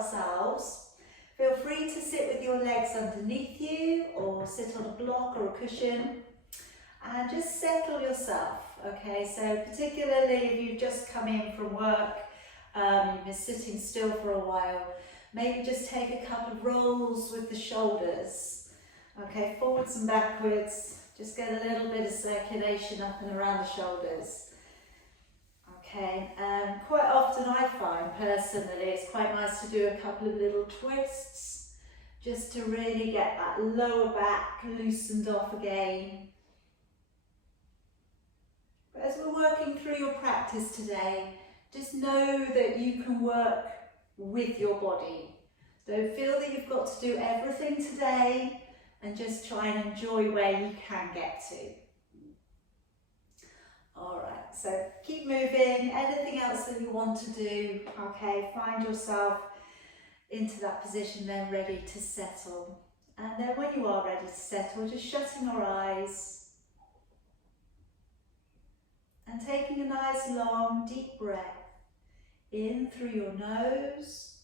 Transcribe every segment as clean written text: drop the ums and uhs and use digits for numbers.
ourselves. Feel free to sit with your legs underneath you or sit on a block or a cushion and just settle yourself, okay? So particularly if you've just come in from work, you've been sitting still for a while, maybe just take a couple of rolls with the shoulders, okay? Forwards and backwards, just get a little bit of circulation up and around the shoulders. Okay, quite often I find personally it's quite nice to do a couple of little twists just to really get that lower back loosened off again. But as we're working through your practice today, just know that you can work with your body. Don't feel that you've got to do everything today, and just try and enjoy where you can get to. Alright, so keep moving. Anything else that you want to do, okay, find yourself into that position then ready to settle. And then when you are ready to settle, just shutting your eyes and taking a nice long deep breath in through your nose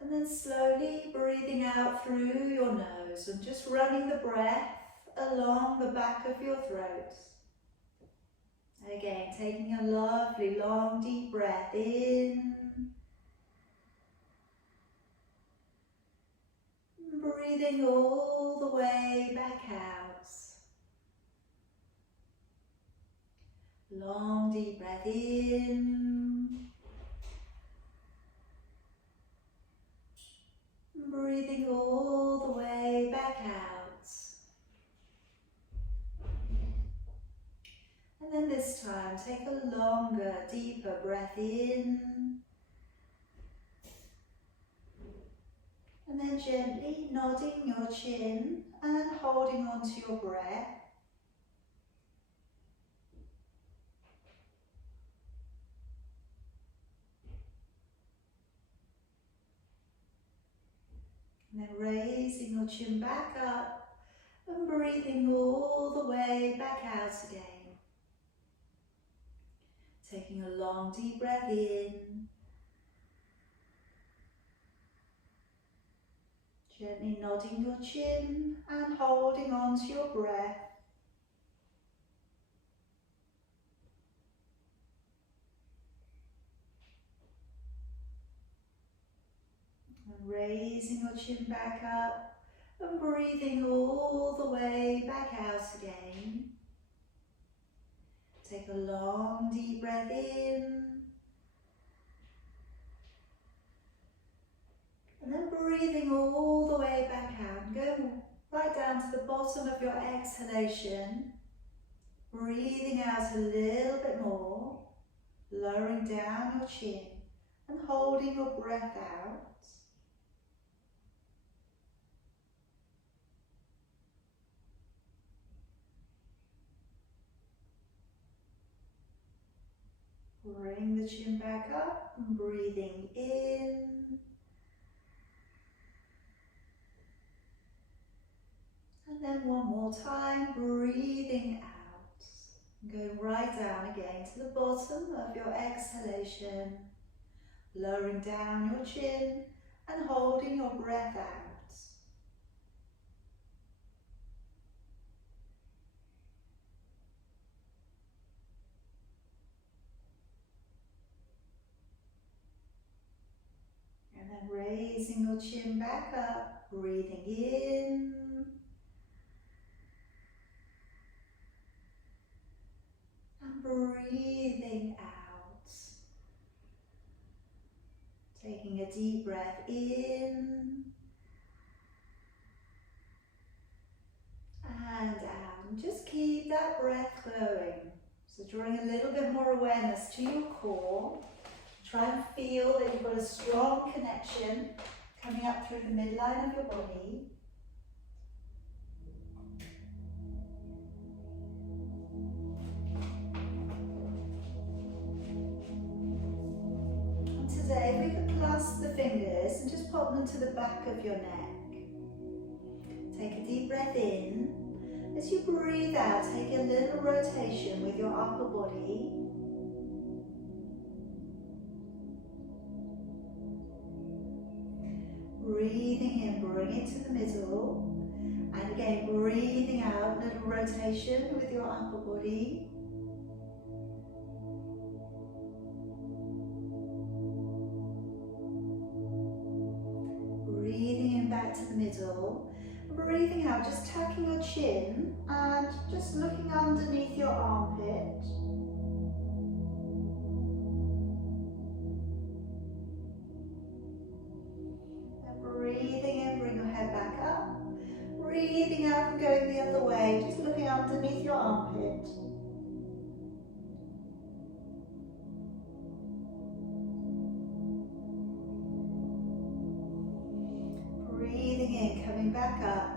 and then slowly breathing out through your nose and just running the breath along the back of your throat. Again, taking a lovely long deep breath in, breathing all the way back out. Long deep breath in, breathing all the way back out. And then this time, take a longer, deeper breath in. And then gently nodding your chin and holding on to your breath. And then raising your chin back up and breathing all the way back out again. Taking a long deep breath in. Gently nodding your chin and holding on to your breath. And raising your chin back up and breathing all the way back out again. Take a long deep breath in. And then breathing all the way back out. And go right down to the bottom of your exhalation. Breathing out a little bit more. Lowering down your chin and holding your breath out. Bring the chin back up and breathing in. And then one more time, breathing out. Going right down again to the bottom of your exhalation. Lowering down your chin and holding your breath out. And then raising your chin back up, breathing in. And breathing out. Taking a deep breath in. And out. And just keep that breath going. So drawing a little bit more awareness to your core. Try and feel that you've got a strong connection coming up through the midline of your body. And today we could clasp the fingers and just pop them to the back of your neck. Take a deep breath in. As you breathe out, take a little rotation with your upper body. breathing in, bring it to the middle. And again, breathing out, little rotation with your upper body. Breathing in back to the middle. Breathing out, just tucking your chin and just looking underneath your armpit. And breathing in, bring your head back up. Breathing out and going the other way, just looking underneath your armpit. Breathing in, coming back up.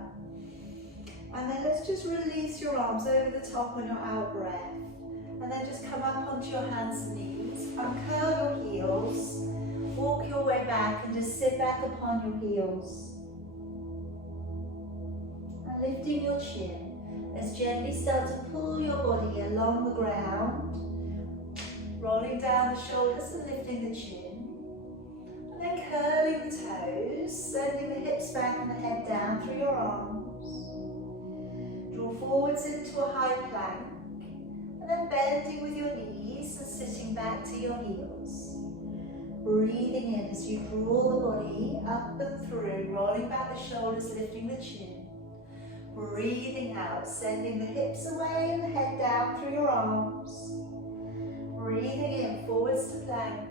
And then let's just release your arms over the top on your out breath. And then just come up onto your hands and knees. Uncurl your heels. Walk your way back and just sit back upon your heels. Lifting your chin, let's gently start to pull your body along the ground, rolling down the shoulders and lifting the chin, and then curling the toes, sending the hips back and the head down through your arms. Draw forwards into a high plank, and then bending with your knees and sitting back to your heels. Breathing in as you draw the body up and through, rolling back the shoulders, lifting the chin. Breathing out, sending the hips away and the head down through your arms. Breathing in, forwards to plank.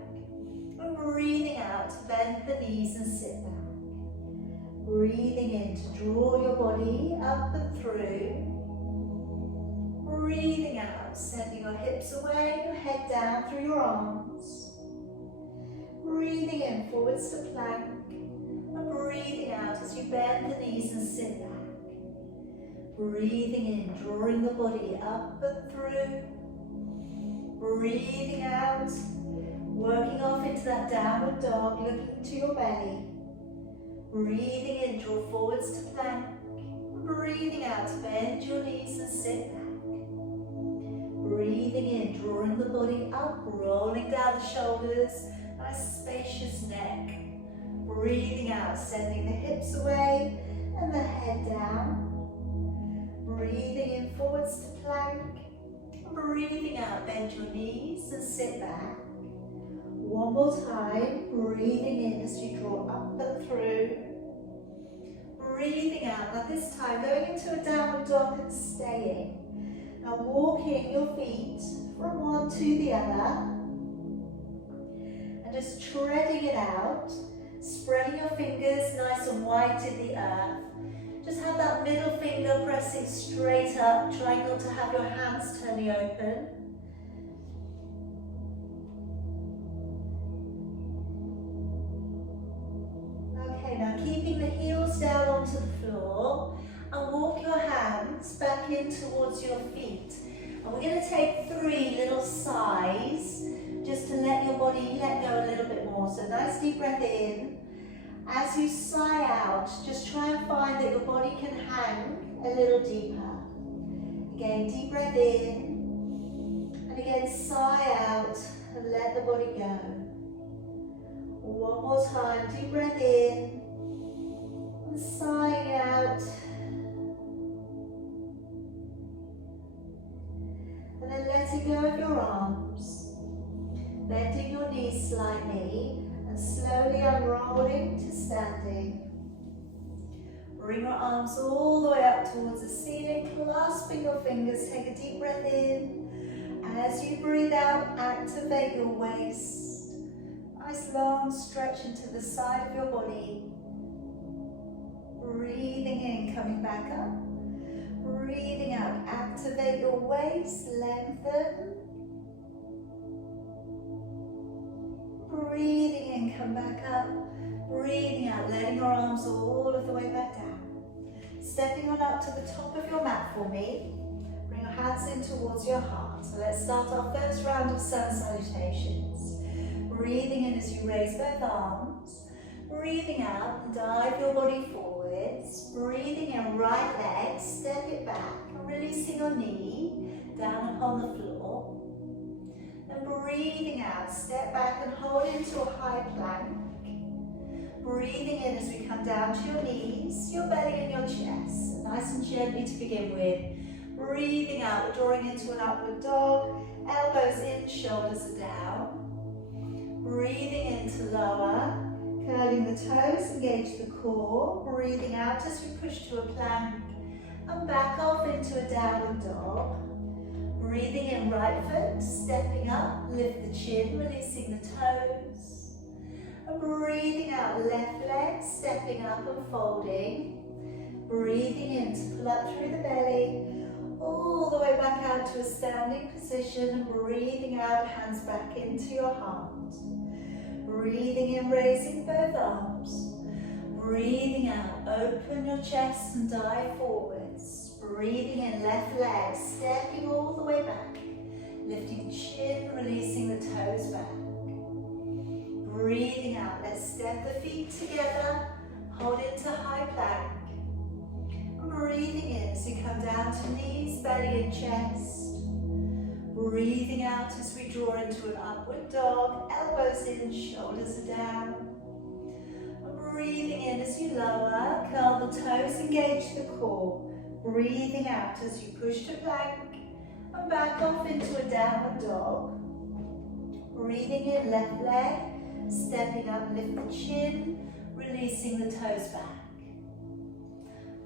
And breathing out, to bend the knees and sit back. Breathing in to draw your body up and through. Breathing out, sending your hips away, your head down through your arms. Breathing in, forwards to plank. And breathing out as you bend the knees and sit back. Breathing in, drawing the body up and through. Breathing out, working off into that downward dog, looking to your belly. Breathing in, draw forwards to plank. Breathing out, bend your knees and sit back. Breathing in, drawing the body up, rolling down the shoulders, nice spacious neck. Breathing out, sending the hips away and the head down. Breathing in, forwards to plank. Breathing out, bend your knees and sit back. One more time, breathing in as you draw up and through. Breathing out, now this time going into a downward dog and staying. Now walking your feet from one to the other. And just treading it out, spreading your fingers nice and wide to the earth. Just have that middle finger pressing straight up, trying not to have your hands turning open. Okay, now keeping the heels down onto the floor and walk your hands back in towards your feet. And we're going to take 3 little sighs just to let your body let go a little bit more. So nice deep breath in. As you sigh out, just try and find that your body can hang a little deeper. Again, deep breath in, and again sigh out and let the body go. One more time, deep breath in, and sighing out. And then letting go of your arms, bending your knees slightly, and slowly unrolling to standing. Bring your arms all the way up towards the ceiling, clasping your fingers. Take a deep breath in. And as you breathe out, activate your waist. Nice long stretch into the side of your body. Breathing in, coming back up. Breathing out, activate your waist, lengthen. Breathing in, come back up. Breathing out, letting your arms all of the way back down. Stepping on up to the top of your mat for me. Bring your hands in towards your heart. So let's start our first round of sun salutations. Breathing in as you raise both arms. Breathing out and dive your body forwards. Breathing in, right leg, step it back. Releasing your knee down upon the floor. And breathing out, step back and hold into a high plank. Breathing in as we come down to your knees, your belly and your chest. Nice and gently to begin with. Breathing out, we're drawing into an upward dog. Elbows in, shoulders are down. Breathing in to lower. Curling the toes, engage the core. Breathing out as we push to a plank. And back off into a downward dog. Breathing in right foot, stepping up, lift the chin, releasing the toes. And breathing out left leg, stepping up and folding. Breathing in to pull up through the belly, all the way back out to a standing position. And breathing out, hands back into your heart. Breathing in, raising both arms. Breathing out, open your chest and dive forwards. Breathing in, left leg, stepping all the way back. Lifting chin, releasing the toes back. Breathing out, let's step the feet together. Hold into high plank. Breathing in as you come down to knees, belly and chest. Breathing out as we draw into an upward dog. Elbows in, shoulders are down. Breathing in as you lower, curl the toes, engage the core. Breathing out as you push to plank and back off into a downward dog. Breathing in, left leg, stepping up, lift the chin, releasing the toes back.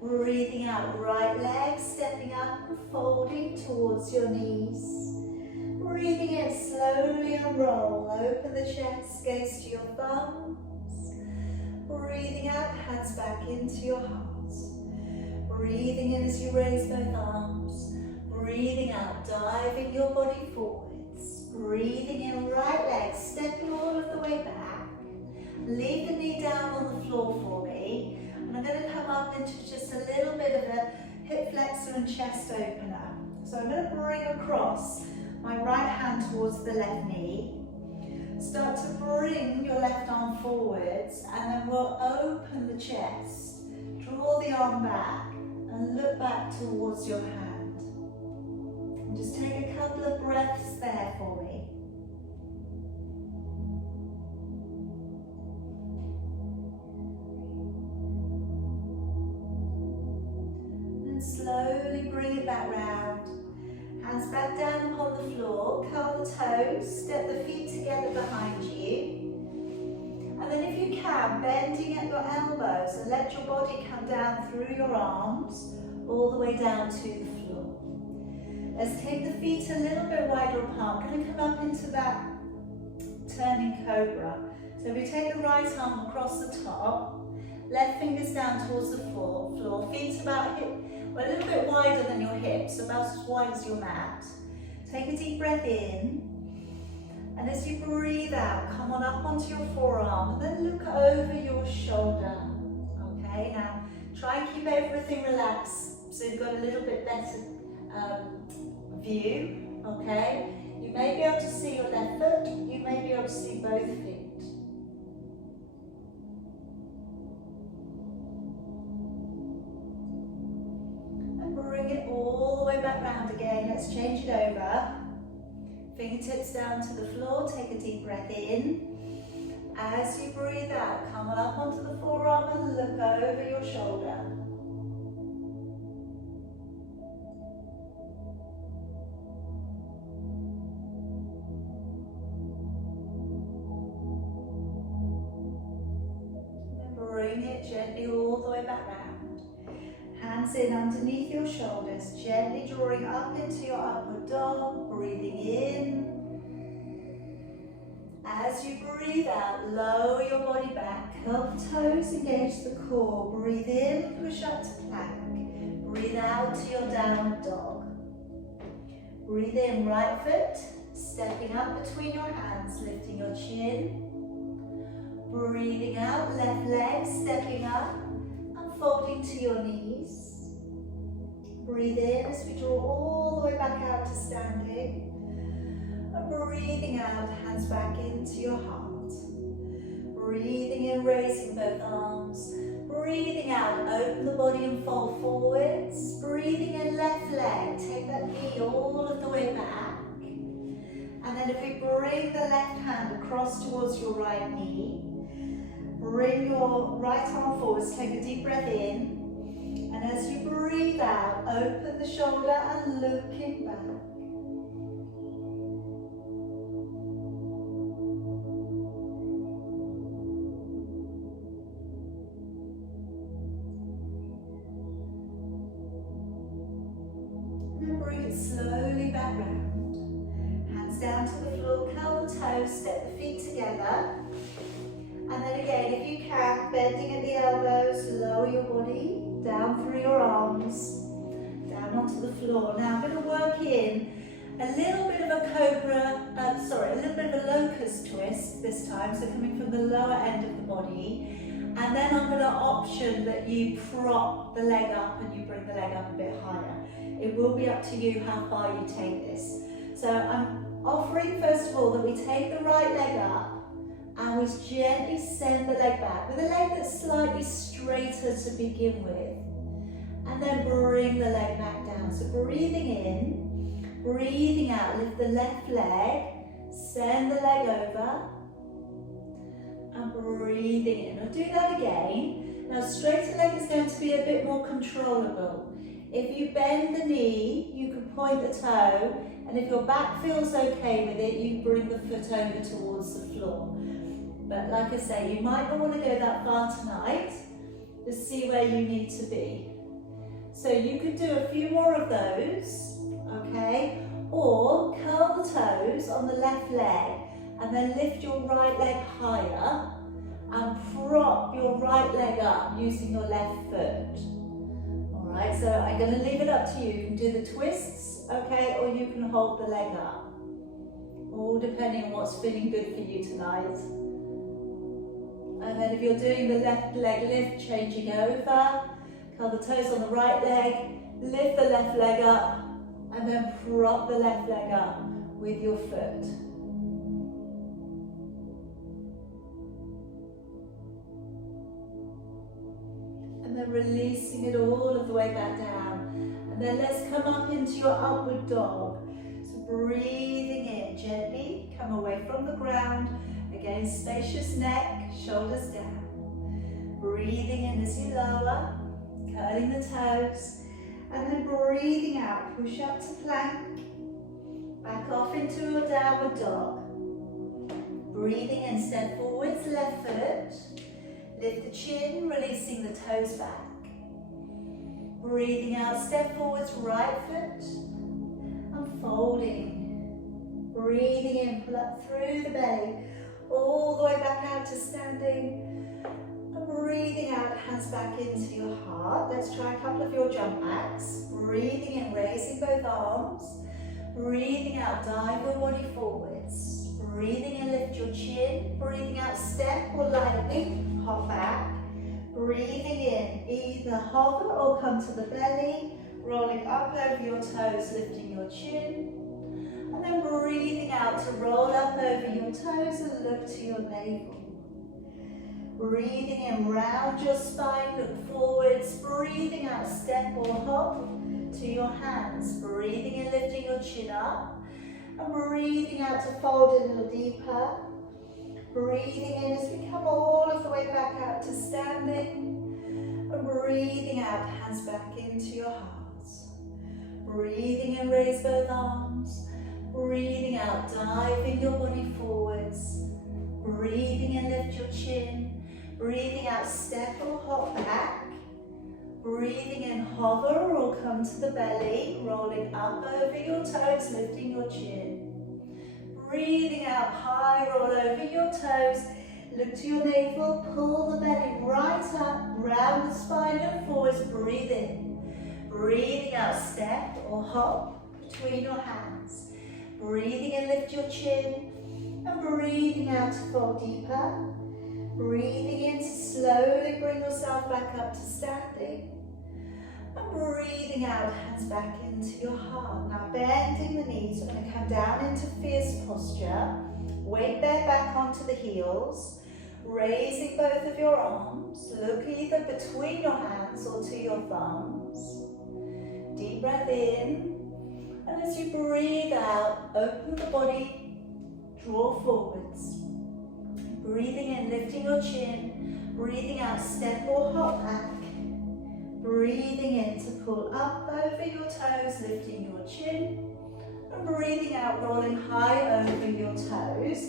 Breathing out, right leg, stepping up and folding towards your knees. Breathing in, slowly unroll, open the chest, gaze to your thumbs. Breathing out, hands back into your heart. Breathing in as you raise both arms. Breathing out, diving your body forwards. Breathing in, right leg, stepping all of the way back. Leave the knee down on the floor for me. And I'm going to come up into just a little bit of a hip flexor and chest opener. So I'm going to bring across my right hand towards the left knee. Start to bring your left arm forwards, and then we'll open the chest. Draw the arm back and look back towards your hand. And just take a couple of breaths there for me. And slowly bring it back round. Hands back down upon the floor, curl the toes, step the feet together behind you. And then if you can, bending at your elbows and let your body come down through your arms, all the way down to the floor. Let's take the feet a little bit wider apart. We're going to come up into that turning Cobra. So we take the right arm across the top, left fingers down towards the floor, feet about hip, well, a little bit wider than your hips, about as wide as your mat. Take a deep breath in, and as you breathe out, come on up onto your forearm, and then look over your shoulder. Okay, now try and keep everything relaxed so you've got a little bit better view. Okay, you may be able to see your left foot, you may be able to see both feet. Bring it all the way back round again. Let's change it over. Fingertips down to the floor. Take a deep breath in. As you breathe out, come on up onto the forearm and look over your shoulder. And bring it gently all the way back round. Hands in underneath your shoulders, gently drawing up into your upward dog, breathing in. As you breathe out, lower your body back, curl the toes, engage the core. Breathe in, push up to plank. Breathe out to your downward dog. Breathe in, right foot, stepping up between your hands, lifting your chin. Breathing out, left leg, stepping up. Folding to your knees. Breathe in as we draw all the way back out to standing. And breathing out, hands back into your heart. Breathing in, raising both arms. Breathing out, open the body and fold forwards. Breathing in, left leg, take that knee all of the way back. And then if we bring the left hand across towards your right knee, bring your right arm forwards, take a deep breath in. And as you breathe out, open the shoulder and looking back. And bring it slowly back round. Hands down to the floor, curl the toes, step the feet together. And then again, if you can, bending at the elbows, lower your body, down through your arms, down onto the floor. Now I'm going to work in a little bit of a Cobra, a little bit of a Locus Twist this time, so coming from the lower end of the body. And then I'm going to option that you prop the leg up and you bring the leg up a bit higher. It will be up to you how far you take this. So I'm offering first of all that we take the right leg up and we gently send the leg back with a leg that's slightly straighter to begin with. And then bring the leg back down. So breathing in, breathing out, lift the left leg, send the leg over, and breathing in. I'll do that again. Now straighter leg is going to be a bit more controllable. If you bend the knee, you can point the toe, and if your back feels okay with it, you bring the foot over towards the floor. But like I say, you might not want to go that far tonight. Just see where you need to be. So you could do a few more of those, okay? Or curl the toes on the left leg and then lift your right leg higher and prop your right leg up using your left foot. All right, so I'm going to leave it up to you. You can do the twists, okay, or you can hold the leg up. All depending on what's feeling good for you tonight. And then if you're doing the left leg lift, changing over, curl the toes on the right leg, lift the left leg up, and then prop the left leg up with your foot. And then releasing it all of the way back down. And then let's come up into your upward dog. So breathing in gently, come away from the ground. Again, spacious neck, shoulders down. Breathing in as you lower, curling the toes. And then breathing out, push up to plank. Back off into your downward dog. Breathing in, step forwards, left foot. Lift the chin, releasing the toes back. Breathing out, step forwards, right foot. And folding. Breathing in, pull up through the belly. All the way back out to standing. And breathing out, hands back into your heart. Let's try a couple of your jump backs. Breathing in, raising both arms. Breathing out, dive your body forwards. Breathing in, lift your chin. Breathing out, step or lightly, hop back. Breathing in, either hover or come to the belly. Rolling up over your toes, lifting your chin. And then breathing out to roll up over your toes and look to your navel. Breathing in, round your spine, look forwards. Breathing out, step or hop to your hands. Breathing in, lifting your chin up. And breathing out to fold a little deeper. Breathing in as we come all of the way back out to standing. And breathing out, hands back into your heart. Breathing in, raise both arms. Breathing out, diving your body forwards. Breathing in, lift your chin. Breathing out, step or hop back. Breathing in, hover or come to the belly. Rolling up over your toes, lifting your chin. Breathing out, high, roll over your toes. Look to your navel, pull the belly right up, round the spine and forwards. Breathe in. Breathing out, step or hop between your hands. Breathing in, lift your chin, and breathing out to fall deeper. Breathing in to slowly bring yourself back up to standing. And breathing out, hands back into your heart. Now bending the knees, we're going to come down into fierce posture. Weight bear back onto the heels. Raising both of your arms. Look either between your hands or to your thumbs. Deep breath in. And as you breathe out, open the body, draw forwards. Breathing in, lifting your chin. Breathing out, step or hop back. Breathing in to pull up over your toes, lifting your chin. And breathing out, rolling high over your toes.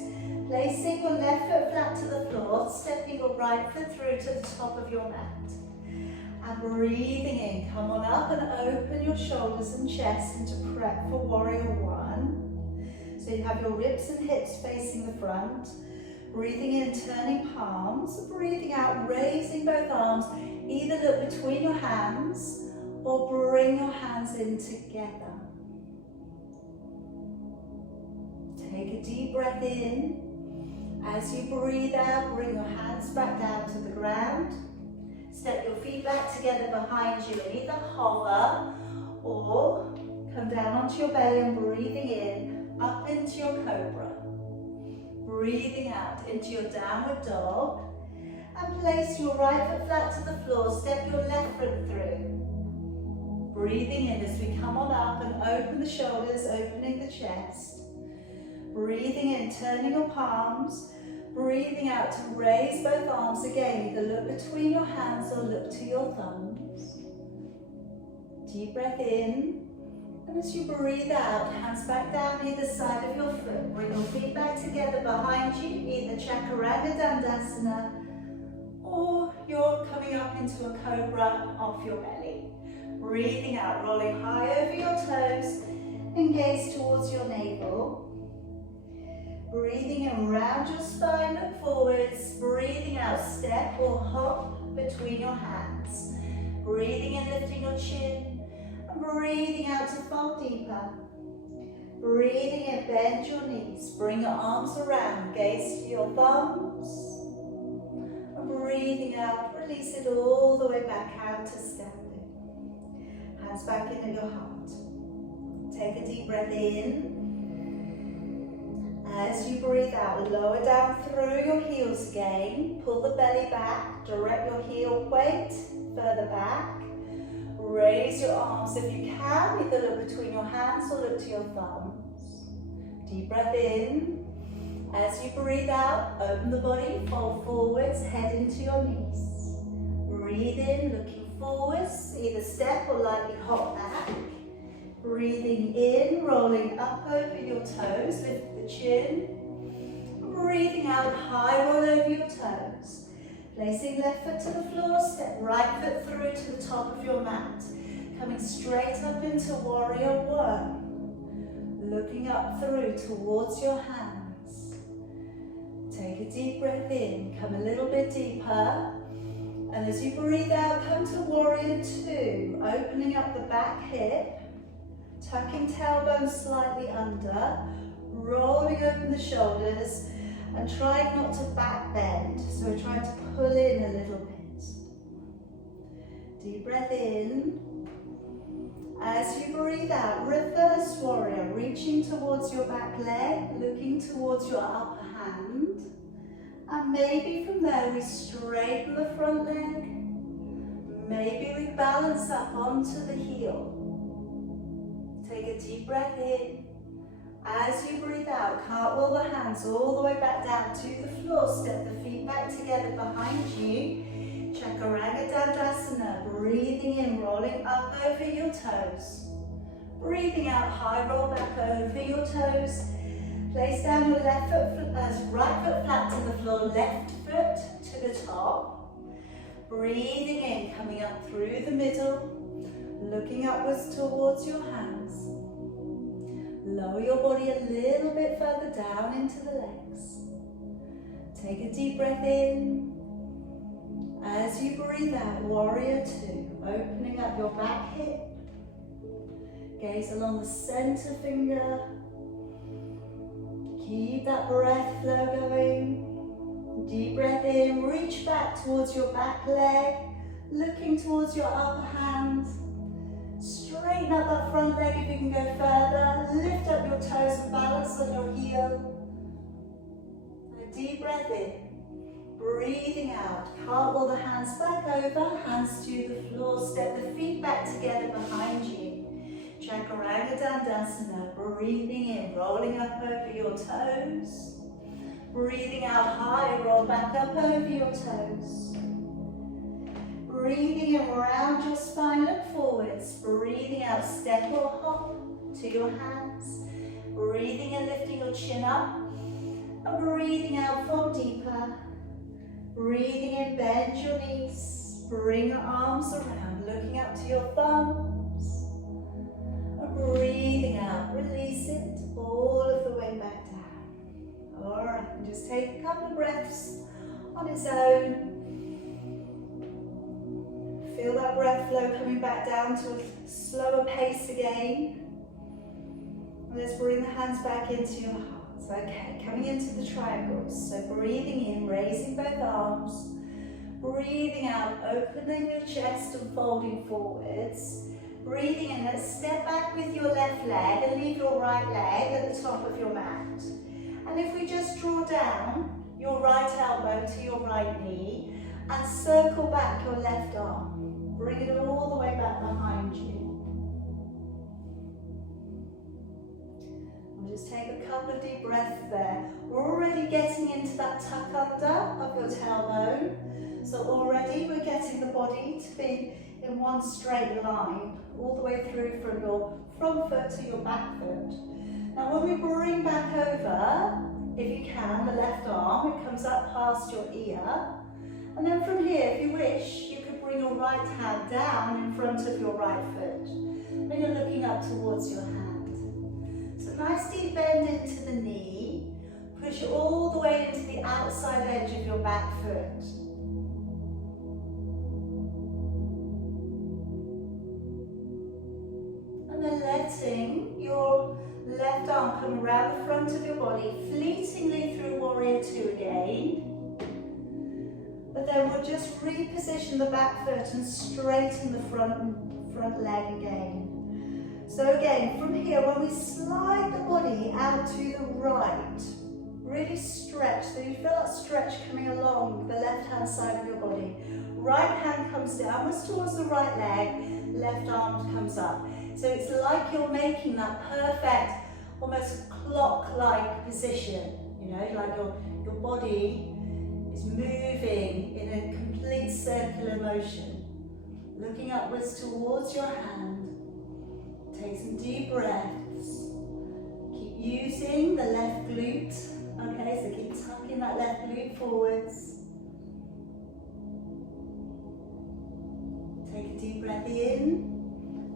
Placing your left foot flat to the floor, stepping your right foot through to the top of your mat. And breathing in, come on up and open your shoulders and chest into prep for warrior one. So you have your ribs and hips facing the front. Breathing in, turning palms. Breathing out, raising both arms. Either look between your hands or bring your hands in together. Take a deep breath in. As you breathe out, bring your hands back down to the ground. Step your feet back together behind you and either hover or come down onto your belly and breathing in, up into your Cobra. Breathing out into your downward dog. And place your right foot flat to the floor, step your left foot through. Breathing in as we come on up and open the shoulders, opening the chest. Breathing in, turning your palms. Breathing out to raise both arms again, either look between your hands or look to your thumbs. Deep breath in, and as you breathe out, hands back down either side of your foot. Bring your feet back together behind you, either Chaturanga Dandasana, or you're coming up into a Cobra off your belly. Breathing out, rolling high over your toes, and gaze towards your navel. Breathing in, round your spine, look forwards. Breathing out, step or hop between your hands. Breathing in, lifting your chin. And breathing out to fall deeper. Breathing in, bend your knees. Bring your arms around, gaze to your thumbs. And breathing out, release it all the way back out to standing. Hands back in at your heart. Take a deep breath in. As you breathe out, lower down through your heels again. Pull the belly back, direct your heel weight further back. Raise your arms if you can, either look between your hands or look to your thumbs. Deep breath in. As you breathe out, open the body, fold forwards, head into your knees. Breathe in, looking forwards, either step or lightly hop back. Breathing in, rolling up over your toes, lift the chin. Breathing out, high roll over your toes. Placing left foot to the floor, step right foot through to the top of your mat. Coming straight up into warrior one. Looking up through towards your hands. Take a deep breath in, come a little bit deeper. And as you breathe out, come to warrior two, opening up the back hip. Tucking tailbone slightly under, rolling open the shoulders and trying not to back bend. So we're trying to pull in a little bit. Deep breath in. As you breathe out, reverse warrior, reaching towards your back leg, looking towards your upper hand. And maybe from there we straighten the front leg. Maybe we balance up onto the heel. Take a deep breath in. As you breathe out, cartwheel the hands all the way back down to the floor. Step the feet back together behind you. Chaturanga Dandasana. Breathing in, rolling up over your toes. Breathing out, high roll back over your toes. Place down your left foot, right foot flat to the floor, left foot to the top. Breathing in, coming up through the middle. Looking upwards towards your hands. Lower your body a little bit further down into the legs. Take a deep breath in. As you breathe out, warrior two, opening up your back hip. Gaze along the center finger. Keep that breath flow going. Deep breath in, reach back towards your back leg, looking towards your upper hand. Straighten up that front leg if you can go further. Lift up your toes and balance on your heel. And a deep breath in. Breathing out. Cartwheel the hands back over, hands to the floor. Step the feet back together behind you. Chaturanga Dandasana. Breathing in, rolling up over your toes. Breathing out high, roll back up over your toes. Breathing in, round your spine, look forwards. Breathing out, step or hop to your hands. Breathing and lifting your chin up. And breathing out, fold deeper. Breathing in, bend your knees. Bring your arms around, looking up to your thumbs. And breathing out, release it all of the way back down. Alright, and just take a couple of breaths on its own. Feel that breath flow coming back down to a slower pace again. And let's bring the hands back into your hearts. Okay, coming into the triangles. So breathing in, raising both arms. Breathing out, opening your chest and folding forwards. Breathing in, let's step back with your left leg and leave your right leg at the top of your mat. And if we just draw down your right elbow to your right knee and circle back your left arm. Bring it all the way back behind you. And just take a couple of deep breaths there. We're already getting into that tuck under of your tailbone. So already we're getting the body to be in one straight line, all the way through from your front foot to your back foot. Now when we bring back over, if you can, the left arm, it comes up past your ear. And then from here, if you wish, you could bring your right hand down in front of your right foot. Then you're looking up towards your hand. So nice deep bend into the knee. Push all the way into the outside edge of your back foot. And then letting your left arm come around the front of your body, fleetingly through Warrior Two again. But then we'll just reposition the back foot and straighten the front leg again. So again, from here, when we slide the body out to the right, really stretch, so you feel that stretch coming along the left-hand side of your body. Right hand comes downwards towards the right leg, left arm comes up. So it's like you're making that perfect, almost clock-like position, you know, like your body is moving in a complete circular motion. Looking upwards towards your hand. Take some deep breaths. Keep using the left glute. Okay, so keep tucking that left glute forwards. Take a deep breath in.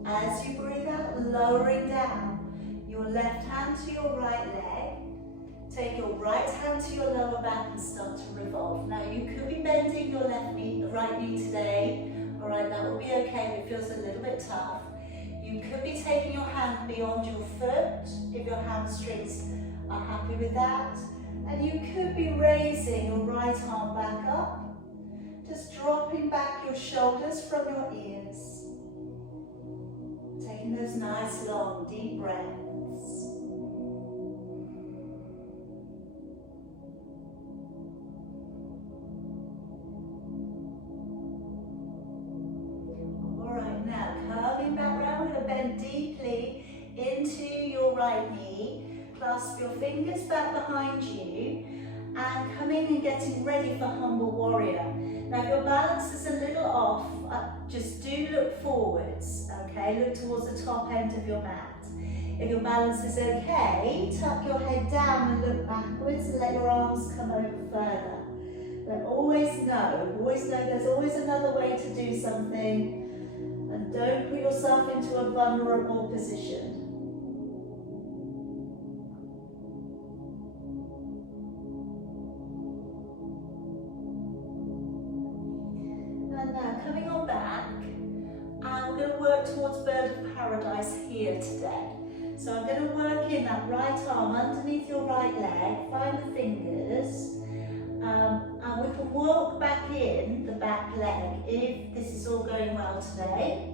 As you breathe out, lowering down your left hand to your right leg. Take your right hand to your lower back and start to revolve. Now you could be bending your right knee today. All right, that will be okay if it feels a little bit tough. You could be taking your hand beyond your foot if your hamstrings are happy with that. And you could be raising your right arm back up, just dropping back your shoulders from your ears. Taking those nice long deep breaths. Alright, now coming back round, we're going to bend deeply into your right knee. Clasp your fingers back behind you and coming and getting ready for Humble Warrior. Now if your balance is a little off, just do look forwards, okay? Look towards the top end of your mat. If your balance is okay, tuck your head down and look backwards and let your arms come over further. But always know there's always another way to do something, and don't put yourself into a vulnerable position. And now coming on back, and we're going to work towards Bird of Paradise here today. So I'm going to work in that right arm underneath your right leg, find the fingers, and we can walk back in the back leg if this is all going well today.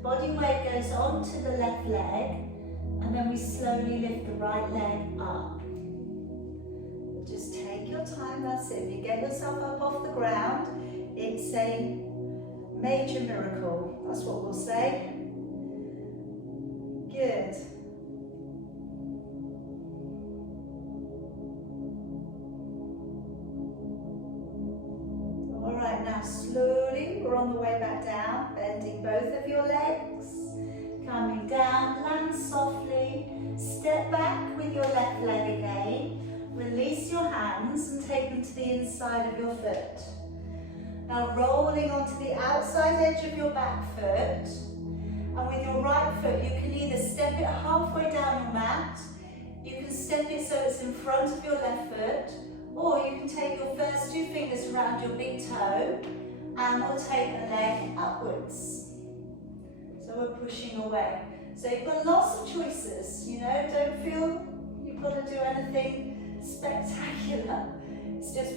Body weight goes onto the left leg, and then we slowly lift the right leg up. Just take your time, that's it. If you get yourself up off the ground, it's a major miracle, that's what we'll say. Good. now slowly, we're on the way back down, bending both of your legs, coming down, land softly, step back with your left leg again, release your hands and take them to the inside of your foot. Now rolling onto the outside edge of your back foot, and with your right foot you can either step it halfway down your mat, you can step it so it's in front of your left foot, or you can take your first two fingers around your big toe and we'll take the leg upwards. So we're pushing away. So you've got lots of choices, you know, don't feel you've got to do anything spectacular. It's just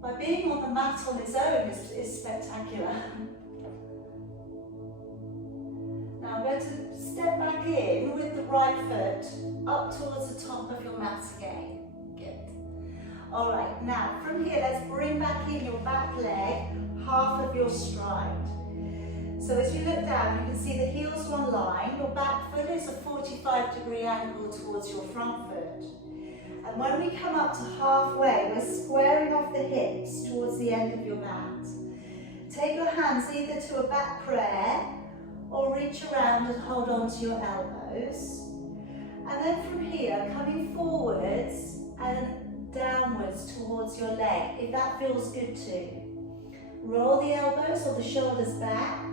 by being on the mat on its own is spectacular. Now I'm going to step back in with the right foot up towards the top of your mat again. Good. All right, now from here let's bring back in your back leg, half of your stride. So as you look down, you can see the heels are on line, your back foot is a 45-degree angle towards your front foot. And when we come up to halfway, we're squaring off the hips towards the end of your mat. Take your hands either to a back prayer or reach around and hold on to your elbows. And then from here, coming forwards and downwards towards your leg, if that feels good too. Roll the elbows or the shoulders back.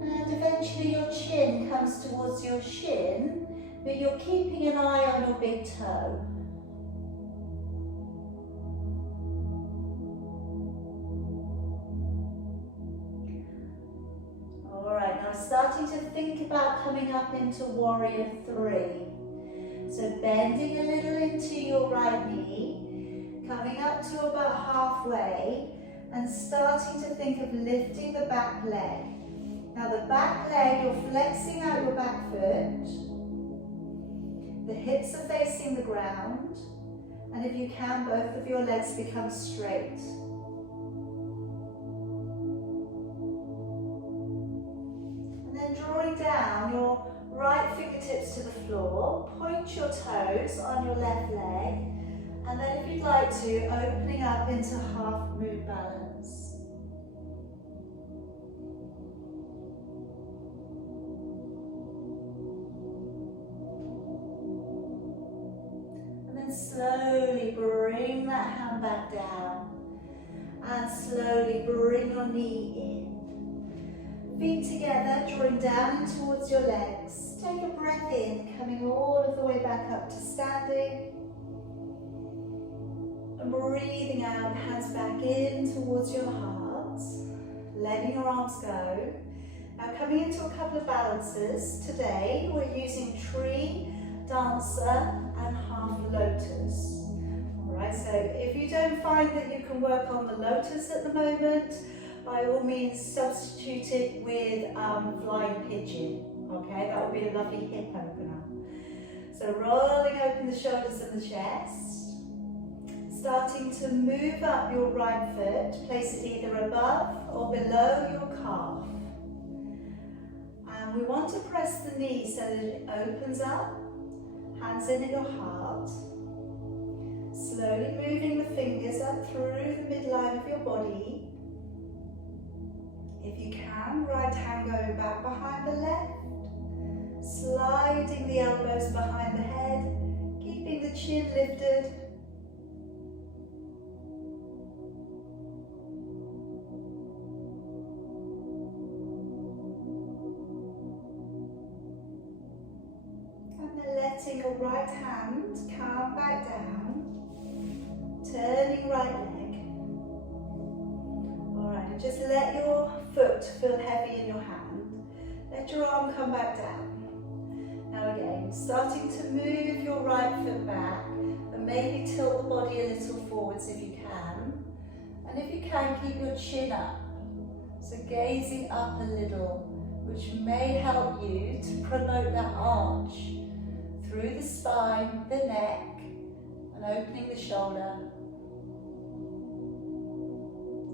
And eventually your chin comes towards your shin, but you're keeping an eye on your big toe. Alright, now starting to think about coming up into Warrior 3. So bending a little into your right knee, coming up to about halfway, and starting to think of lifting the back leg. Now the back leg, you're flexing out your back foot. The hips are facing the ground. And if you can, both of your legs become straight. And then drawing down your right fingertips to the floor, point your toes on your left leg. And then if you'd like to, opening up into half moon balance. Slowly bring that hand back down and slowly bring your knee in. Feet together, drawing down in towards your legs. Take a breath in, coming all of the way back up to standing. And breathing out, hands back in towards your heart. Letting your arms go. Now coming into a couple of balances. Today we're using tree, dancer and half lotus. Alright, so if you don't find that you can work on the lotus at the moment, by all means substitute it with flying pigeon. Okay, that would be a lovely hip opener. So rolling open the shoulders and the chest. Starting to move up your right foot, place it either above or below your calf. And we want to press the knee so that it opens up. Hands in at your heart. Slowly moving the fingers up through the midline of your body. If you can, right hand going back behind the left. Sliding the elbows behind the head. Keeping the chin lifted. Letting your right hand come back down, turning right leg. Alright, and just let your foot feel heavy in your hand. Let your arm come back down. Now again, starting to move your right foot back and maybe tilt the body a little forwards if you can. And if you can, keep your chin up. So gazing up a little, which may help you to promote that arch through the spine, the neck, and opening the shoulder.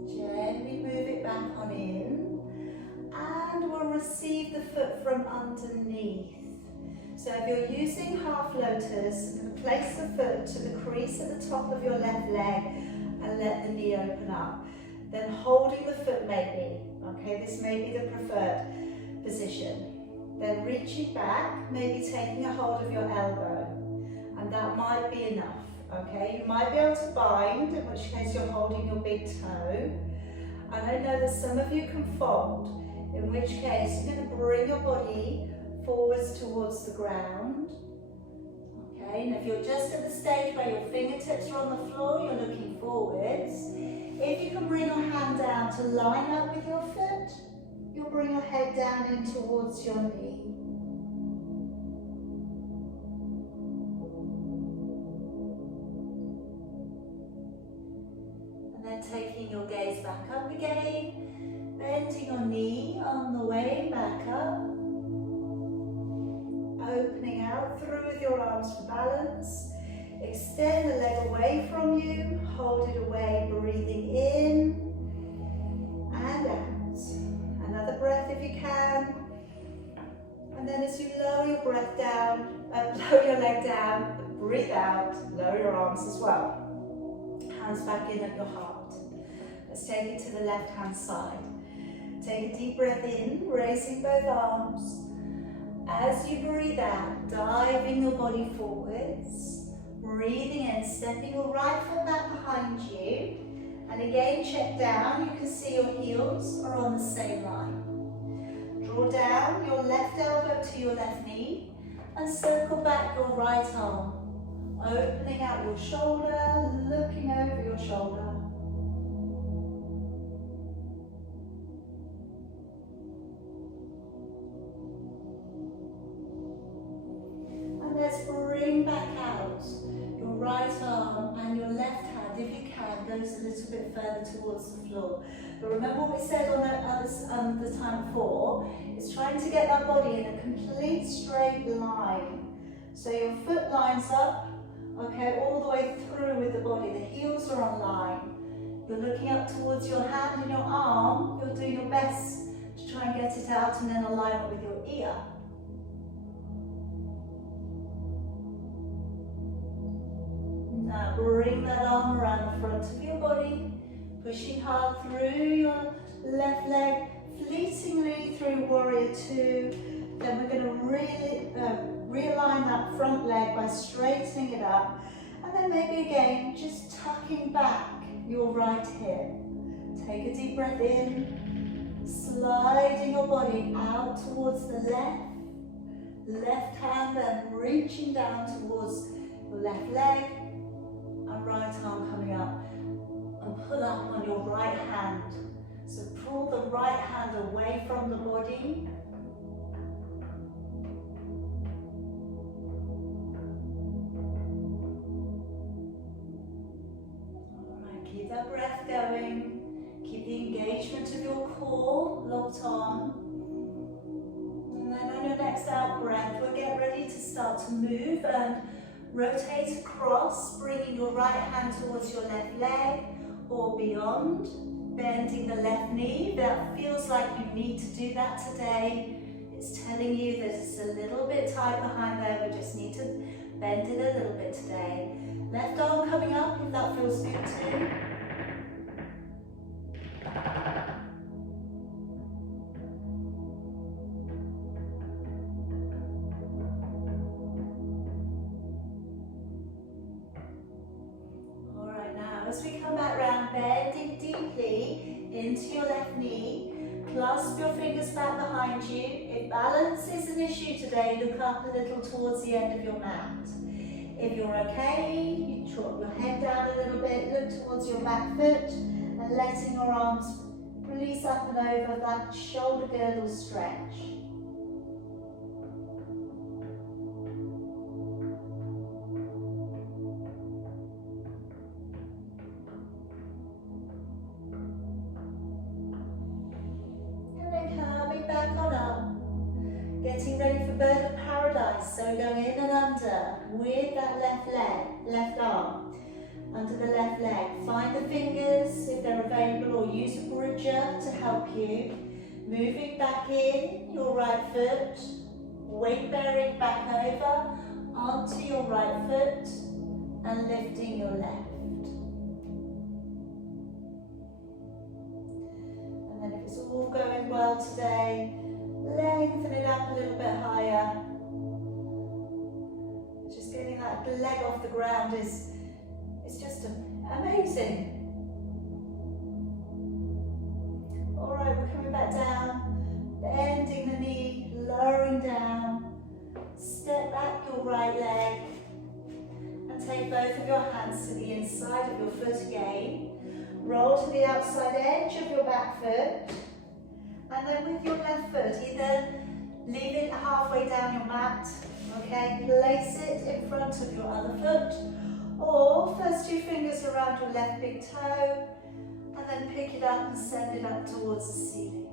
Gently move it back on in, and we'll receive the foot from underneath. So if you're using half lotus, you can place the foot to the crease at the top of your left leg and let the knee open up. Then holding the foot maybe, okay, this may be the preferred position. Then reaching back, maybe taking a hold of your elbow, and that might be enough, okay? You might be able to bind, in which case you're holding your big toe. And I know that some of you can fold, in which case you're going to bring your body forwards towards the ground. Okay, and if you're just at the stage where your fingertips are on the floor, you're looking forwards. If you can bring your hand down to line up with your foot, you'll bring your head down in towards your knee. And then taking your gaze back up again, bending your knee on the way back up. Opening out through with your arms for balance. Extend the leg away from you, hold it away, breathing in and out. Another breath if you can. And then as you lower your breath down, lower your leg down, breathe out, lower your arms as well. Hands back in at your heart. Let's take it to the left hand side. Take a deep breath in, raising both arms. As you breathe out, diving your body forwards, breathing in, stepping your right foot back behind you, and again check down, you can see your heels are on the same line. Draw down your left elbow to your left knee, and circle back your right arm, opening out your shoulder, looking over your shoulder. Let's bring back out your right arm and your left hand, if you can, goes a little bit further towards the floor. But remember what we said on the time before, is trying to get that body in a complete straight line. So your foot lines up, okay, all the way through with the body. The heels are on line. You're looking up towards your hand and your arm. You'll do your best to try and get it out and then align it with your ear. Now bring that arm around the front of your body, pushing hard through your left leg, fleetingly through Warrior Two. Then we're going to really realign that front leg by straightening it up. And then maybe again, just tucking back your right hip. Take a deep breath in, sliding your body out towards the left hand, then reaching down towards your left leg. And right arm coming up, and pull up on your right hand. So pull the right hand away from the body. Alright, keep that breath going. Keep the engagement of your core locked on. And then on your next out breath, we'll get ready to start to move and rotate across, bringing your right hand towards your left leg or beyond, bending the left knee. That feels like you need to do that today. It's telling you that it's a little bit tight behind there. We just need to bend it a little bit today. Left arm coming up if that feels good too. As we come back round, bending deeply into your left knee, clasp your fingers back behind you. If balance is an issue today, look up a little towards the end of your mat. If you're okay, you drop your head down a little bit, look towards your back foot, and letting your arms release up and over that shoulder girdle stretch. Getting ready for bird of paradise, so going in and under with that left arm, under the left leg. Find the fingers if they're available, or use a bridger to help you. Moving back in your right foot, weight bearing back over onto your right foot and lifting your left. well today. Lengthen it up a little bit higher. Just getting that leg off the ground is just amazing. All right, we're coming back down, bending the knee, lowering down. Step back your right leg and take both of your hands to the inside of your foot again. Roll to the outside edge of your back foot. And then with your left foot, either leave it halfway down your mat, okay, place it in front of your other foot, or first 2 fingers around your left big toe, and then pick it up and send it up towards the ceiling.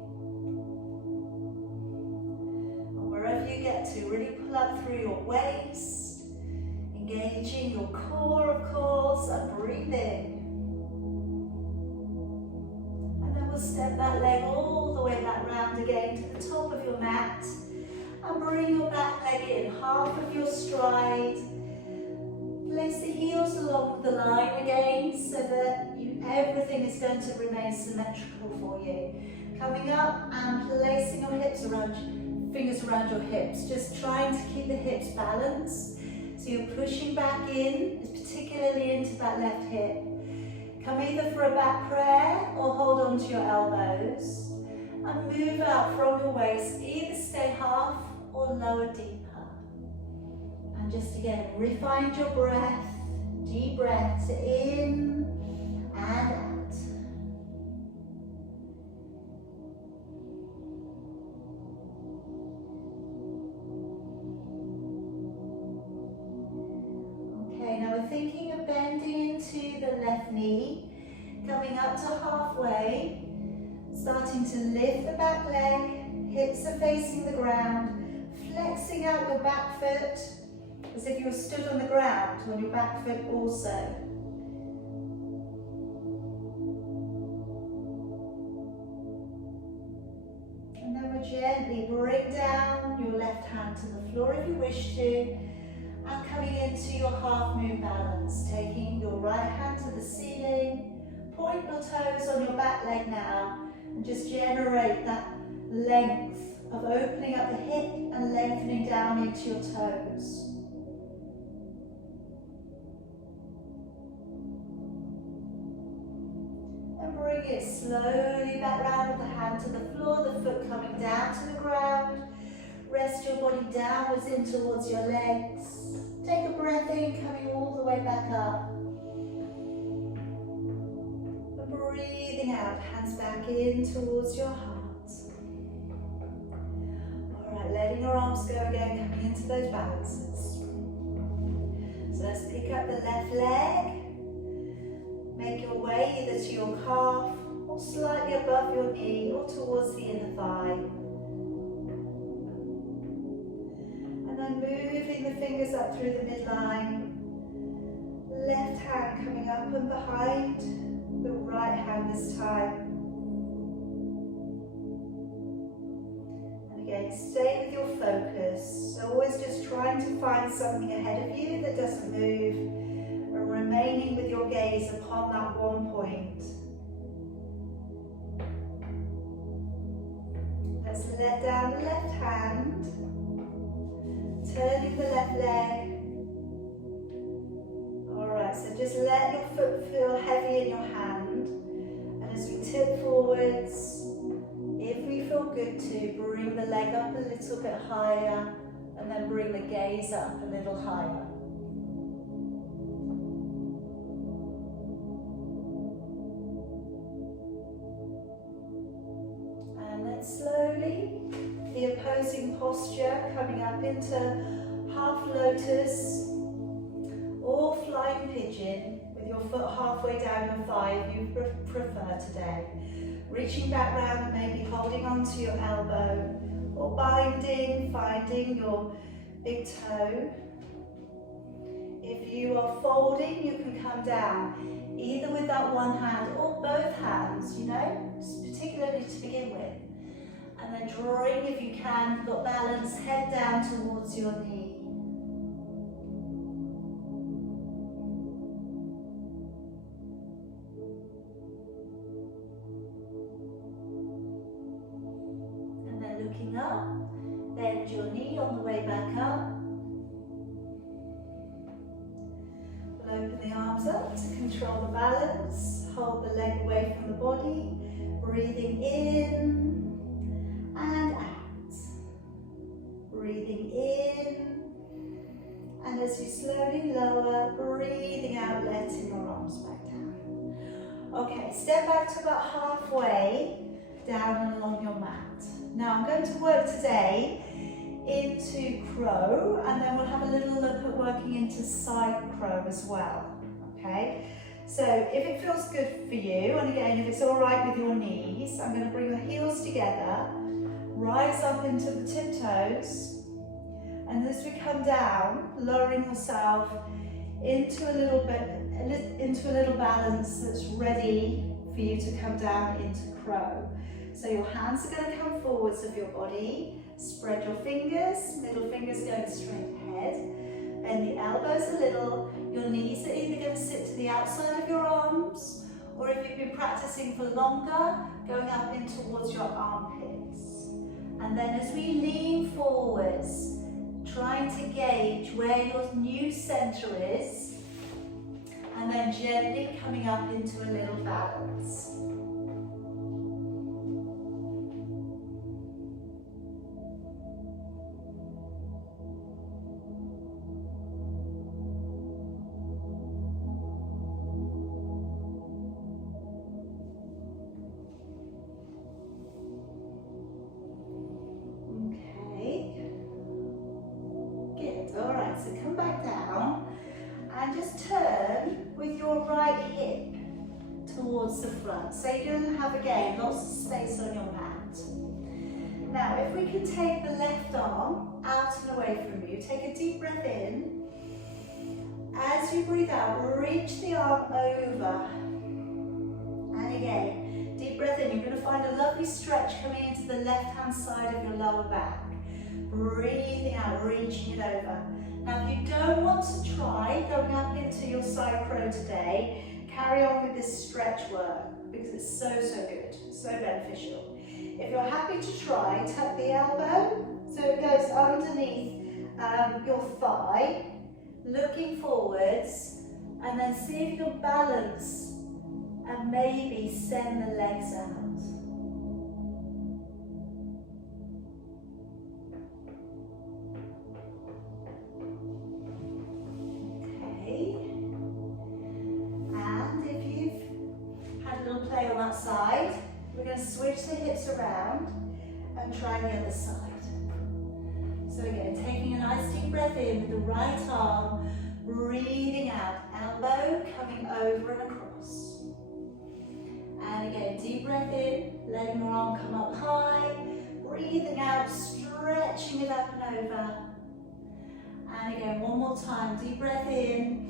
And wherever you get to, really pull up through your waist, engaging your core, of course, and breathe in. We'll step that leg all the way back round again to the top of your mat and bring your back leg in, half of your stride. Place the heels along the line again so that everything is going to remain symmetrical for you. Coming up and placing your hips around, fingers around your hips, just trying to keep the hips balanced. So you're pushing back in, particularly into that left hip. Come either for a back prayer or hold on to your elbows and move out from your waist. Either stay half or lower deeper. And just again, refine your breath. Deep breaths in and out. Okay, now we're thinking of bending into the left knee, coming up to halfway, starting to lift the back leg, hips are facing the ground, flexing out your back foot as if you were stood on the ground on your back foot also. And then we'll gently bring down your left hand to the floor if you wish to, and coming into your half moon balance, taking your right hand to the ceiling, point your toes on your back leg now, and just generate that length of opening up the hip and lengthening down into your toes. And bring it slowly back round with the hand to the floor, the foot coming down to the ground. Rest your body downwards in towards your legs. Take a breath in, coming all the way back up. And breathing out, hands back in towards your heart. Alright, letting your arms go again, coming into those balances. So let's pick up the left leg. Make your way either to your calf, or slightly above your knee, or towards the inner thigh. Moving the fingers up through the midline. Left hand coming up and behind the right hand this time. And again, stay with your focus. So always just trying to find something ahead of you that doesn't move, and remaining with your gaze upon that one point. Let's let down the left hand. Turning the left leg. Alright, so just let your foot feel heavy in your hand. And as we tip forwards, if we feel good to, bring the leg up a little bit higher, and then bring the gaze up a little higher. And then slowly, the opposing posture, coming up into half lotus or flying pigeon with your foot halfway down your thigh if you prefer today. Reaching back round and maybe holding onto your elbow, or finding your big toe. If you are folding, you can come down either with that one hand or both hands, particularly to begin with. And then drawing, if you can, you've got balance, head down towards your knee. looking up. Bend your knee on the way back up. We'll open the arms up to control the balance. Hold the leg away from the body. Breathing in and out. Breathing in. And as you slowly lower, breathing out, letting your arms back down. Okay, step back to about halfway down and along your mat. Now I'm going to work today into crow, and then we'll have a little look at working into side crow as well. Okay, so if it feels good for you, and again, if it's all right with your knees, I'm going to bring the heels together, rise up into the tiptoes. And as we come down, lowering yourself into a little balance that's ready for you to come down into crow. So your hands are going to come forwards of your body. Spread your fingers, middle fingers going straight ahead. Bend the elbows a little. Your knees are either going to sit to the outside of your arms, or if you've been practicing for longer, going up in towards your armpits. And then as we lean forwards, trying to gauge where your new center is, and then gently coming up into a little balance. So come back down and just turn with your right hip towards the front. So you're going to have, again, lots of space on your mat. Now, if we can take the left arm out and away from you, take a deep breath in. As you breathe out, reach the arm over. And again, deep breath in. You're going to find a lovely stretch coming into the left-hand side of your lower back. Breathing out, reaching it over. Now, if you don't want to try going up into your side crow today, carry on with this stretch work because it's so good, so beneficial. If you're happy to try, tuck the elbow so it goes underneath your thigh, looking forwards, and then see if you can balance and maybe send the legs out. Side, we're going to switch the hips around and try the other side. So again, taking a nice deep breath in with the right arm, breathing out, elbow coming over and across. And again, deep breath in, letting your arm come up high, breathing out, stretching it up and over. And again, one more time, deep breath in,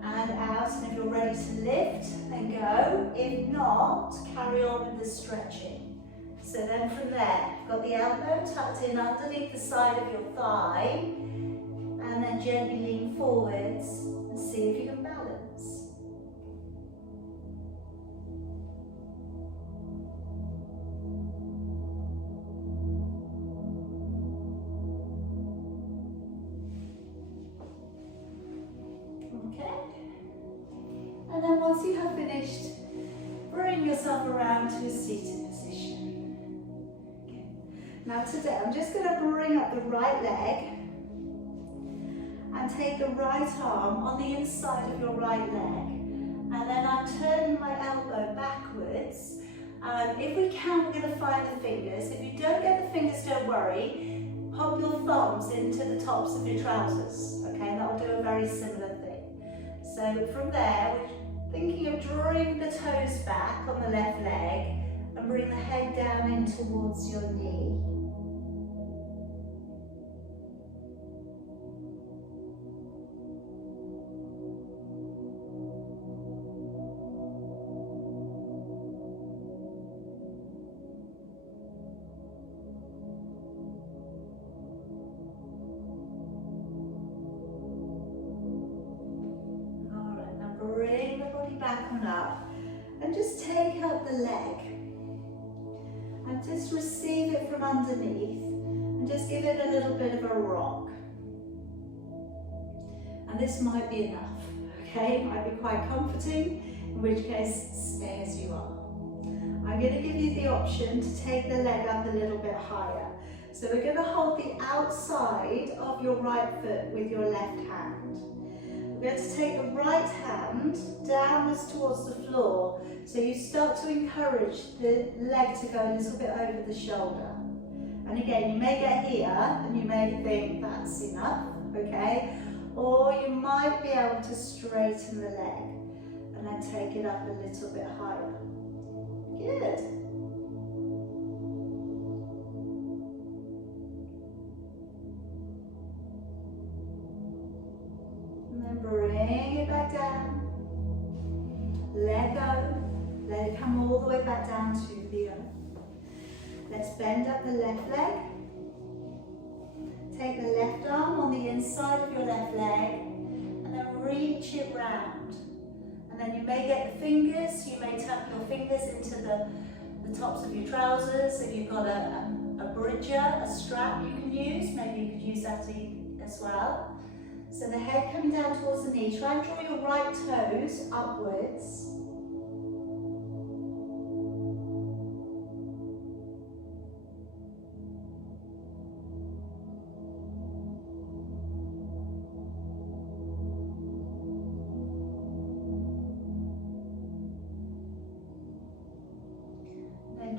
and out, and if you're ready to lift, then go. If not, carry on with the stretching. So then from there, you've got the elbow tucked in underneath the side of your thigh, and then gently lean forwards and see if you can balance. And then once you have finished, bring yourself around to a seated position. Okay. Now today, I'm just going to bring up the right leg and take the right arm on the inside of your right leg. And then I'm turning my elbow backwards. If we can, we're going to find the fingers. If you don't get the fingers, don't worry. Pop your thumbs into the tops of your trousers. Okay, and that will do a very similar thing. So from there, we're thinking of drawing the toes back on the left leg and bring the head down in towards your knee. Back on up, and just take up the leg and just receive it from underneath and just give it a little bit of a rock. And this might be enough, okay? It might be quite comforting, in which case, stay as you are. I'm going to give you the option to take the leg up a little bit higher. So we're going to hold the outside of your right foot with your left hand. We're going to take the right hand downwards towards the floor, so you start to encourage the leg to go a little bit over the shoulder. And again, you may get here and you may think that's enough, okay? Or you might be able to straighten the leg and then take it up a little bit higher. Good. And then bring it back down. Let go. Let it come all the way back down to the earth. Let's bend up the left leg. Take the left arm on the inside of your left leg and then reach it round. And then you may get the fingers, you may tuck your fingers into the tops of your trousers. If you've got a bridger, a strap you can use, maybe you could use that as well. So the head coming down towards the knee. Try and draw your right toes upwards.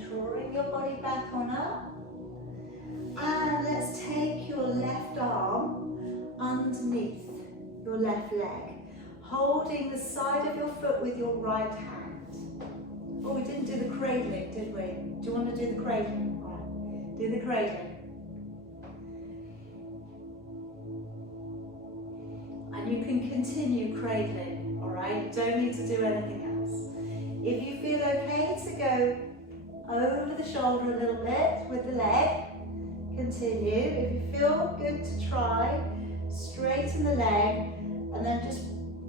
Drawing your body back on up, and let's take your left arm underneath your left leg, holding the side of your foot with your right hand. Oh, we didn't do the cradling, did we? Do you want to do the cradling? All right, do the cradling. And you can continue cradling, all right? You don't need to do anything else. If you feel okay to go over the shoulder a little bit with the leg, continue. If you feel good to try, straighten the leg and then just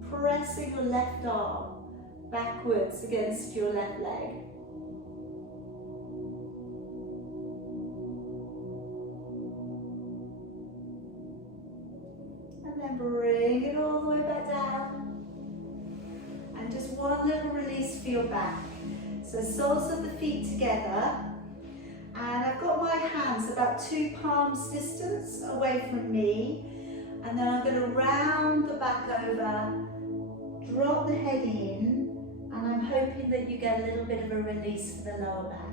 pressing your left arm backwards against your left leg. And then bring it all the way back down. And just one little release for your back. So soles of the feet together, and I've got my hands about 2 palms distance away from me, and then I'm going to round the back over, drop the head in, and I'm hoping that you get a little bit of a release for the lower back.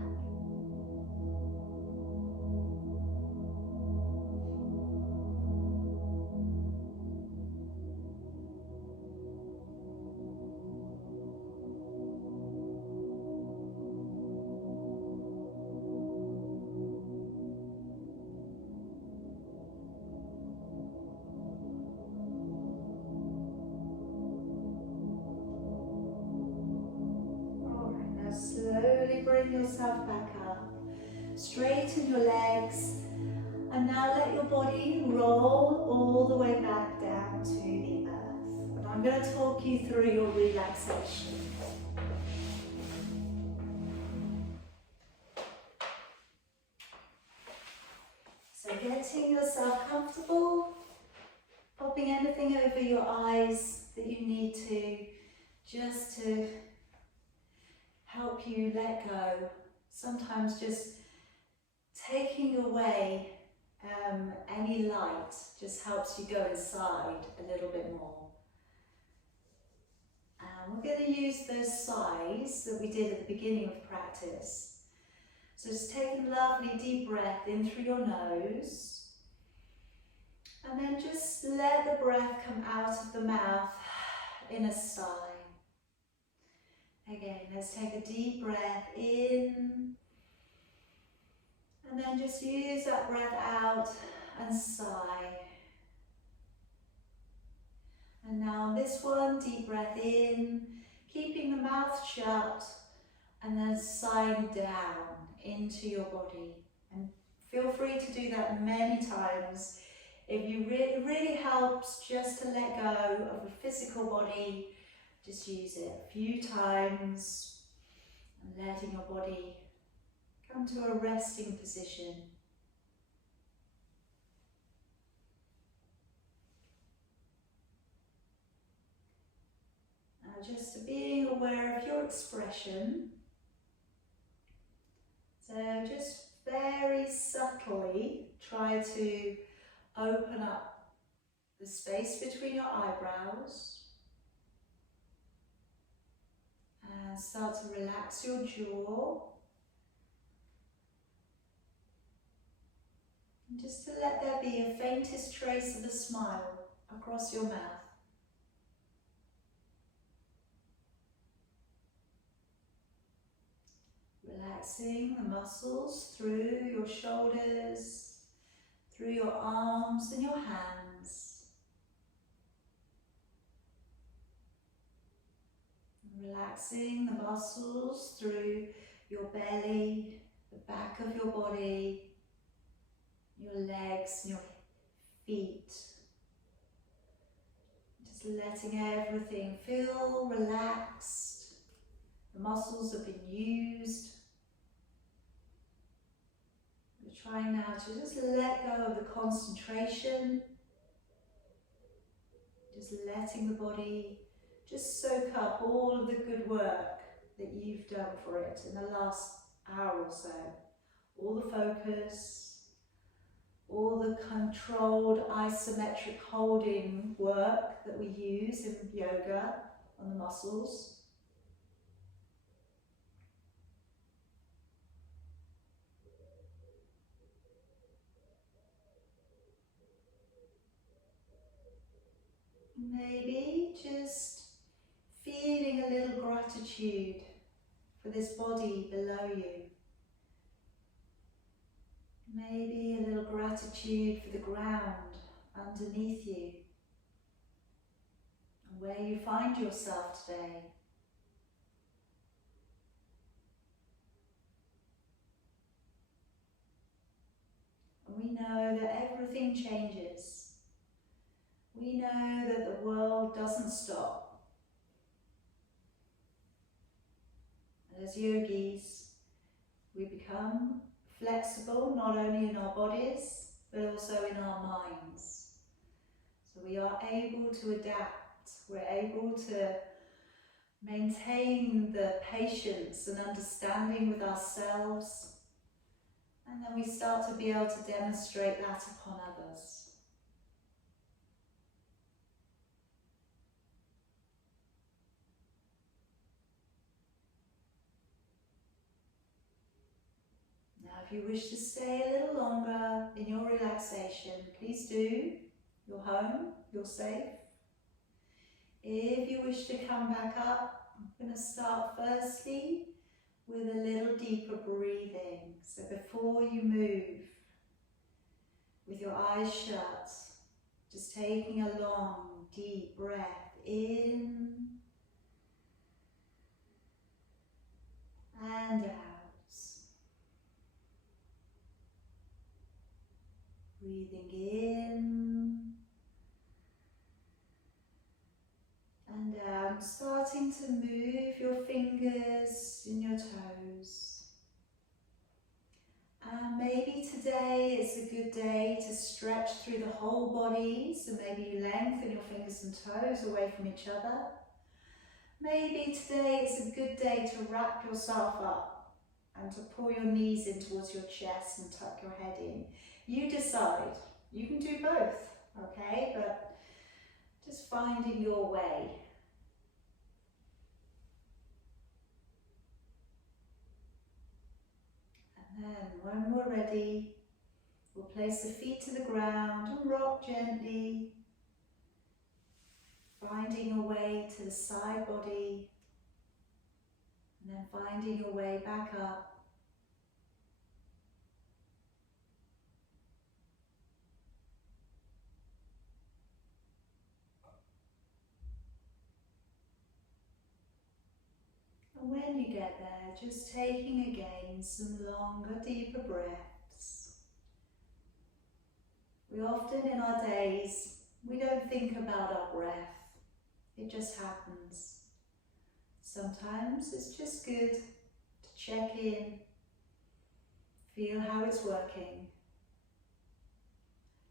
Slowly bring yourself back up, straighten your legs, and now let your body roll all the way back down to the earth. And I'm going to talk you through your relaxation. So getting yourself comfortable, popping anything over your eyes that you need to, just to help you let go. Sometimes just taking away any light just helps you go inside a little bit more. And we're going to use those sighs that we did at the beginning of practice. So just take a lovely deep breath in through your nose, and then just let the breath come out of the mouth in a sigh. Again, let's take a deep breath in, and then just use that breath out and sigh. And now this one, deep breath in, keeping the mouth shut, and then sighing down into your body. And feel free to do that many times. If it really helps just to let go of the physical body, just use it a few times and letting your body Come to a resting position. Now just being aware of your expression. So just very subtly try to open up the space between your eyebrows and start to relax your jaw. And just to let there be a faintest trace of a smile across your mouth. Relaxing the muscles through your shoulders, through your arms and your hands. Relaxing the muscles through your belly, the back of your body, your legs and your feet. Just letting everything feel relaxed. The muscles have been used. We're trying now to just let go of the concentration. Just letting the body just soak up all of the good work that you've done for it in the last hour or so. All the focus, all the controlled isometric holding work that we use in yoga on the muscles. Maybe just feeling a little gratitude for this body below you. Maybe a little gratitude for the ground underneath you and where you find yourself today. And we know that everything changes. We know that the world doesn't stop. And as yogis, we become flexible not only in our bodies, but also in our minds. So we are able to adapt, we're able to maintain the patience and understanding with ourselves, and then we start to be able to demonstrate that upon others. If you wish to stay a little longer in your relaxation, please do. You're home, you're safe. If you wish to come back up, I'm going to start firstly with a little deeper breathing. So before you move, with your eyes shut, just taking a long, deep breath in and out. Breathing in and out, starting to move your fingers and your toes. And maybe today is a good day to stretch through the whole body, so maybe you lengthen your fingers and toes away from each other. Maybe today is a good day to wrap yourself up and to pull your knees in towards your chest and tuck your head in. You decide. You can do both, okay? But just finding your way. And then when we're ready, we'll place the feet to the ground and rock gently, finding a way to the side body, and then finding your way back up. And when you get there, just taking again some longer, deeper breaths. We often in our days, we don't think about our breath. It just happens. Sometimes it's just good to check in Feel how it's working.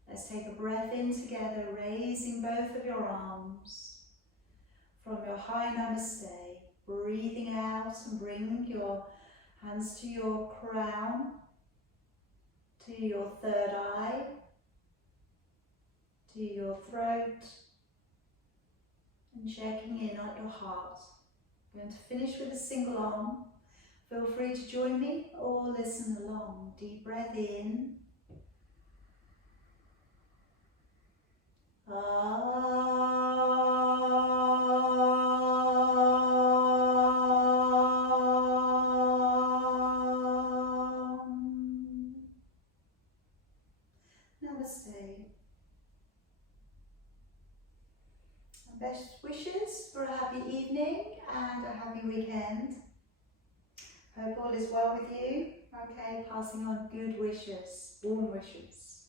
Let's take a breath in together, raising both of your arms from your high namaste. Breathing out and bring your hands to your crown, to your third eye, to your throat, and checking in at your heart. I'm going to finish with a single arm. Feel free to join me or listen along. Deep breath in. Namaste. Best wishes for a happy evening and a happy weekend. Hope all is well with you. Okay, passing on good wishes, warm wishes.